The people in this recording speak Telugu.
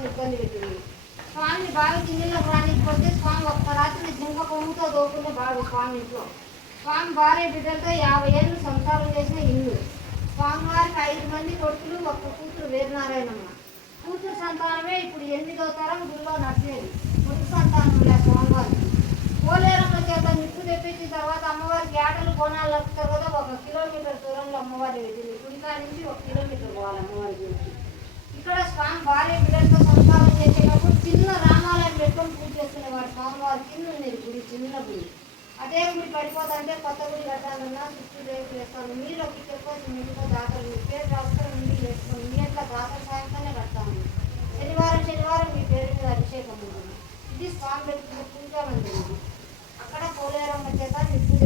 స్వామిని ఇబ్బంది పెట్టింది. స్వామిని బాగా కిందలో రానికపోతే స్వామి ఒక్క రాత్రి జింకకు ఊతో దోకుంటే స్వామి ఇంట్లో. స్వామి భార్య బిడ్డలతో యాభై ఏళ్ళు సంసారం చేసిన ఇల్లు. స్వామివారికి ఐదు మంది కొడుకులు ఒక్క కూతురు వీరనారాయణమ్మ. కూతురు సంతానమే ఇప్పుడు ఎనిమిదో తరం గుడిలో నడిచేది కొడుకు సంతానం లే స్వామివారికి? పోలేరమ్మ చేత నిప్పు తెప్పించిన తర్వాత అమ్మవారికి ఏటలు కోణాలు తర్వాత ఒక కిలోమీటర్ దూరంలో అమ్మవారి వెళ్ళింది గుడికా నుంచి ఒక కిలోమీటర్ పోవాలి అమ్మవారికి భార్య బిడ్డలతో సంసారం చేసేటప్పుడు చిన్న రామాలయం పెట్టుకొని పూజ చేసుకునేవాడు స్వామివారి కింద ఉండేది గుడి చిన్న గుడి. అదే గుడి పడిపోతుంటే కొత్త గుడి కట్టాలన్నా చుట్టూ రేపు వేస్తాను. మీరు ఒక ఇక్కడ కోసం దాతలు మీ పేరు అవసరం ఉండి వేసుకోండి. మీ యొక్క దాతల సాయంతోనే కడతాను. శనివారం శనివారం మీ పేరు మీద అభిషేకం ఉంటుంది. ఇది స్వామి పెట్టుకున్న పూజ మందిరం. అక్కడ పోలేరమ్మ చేత నిప్పు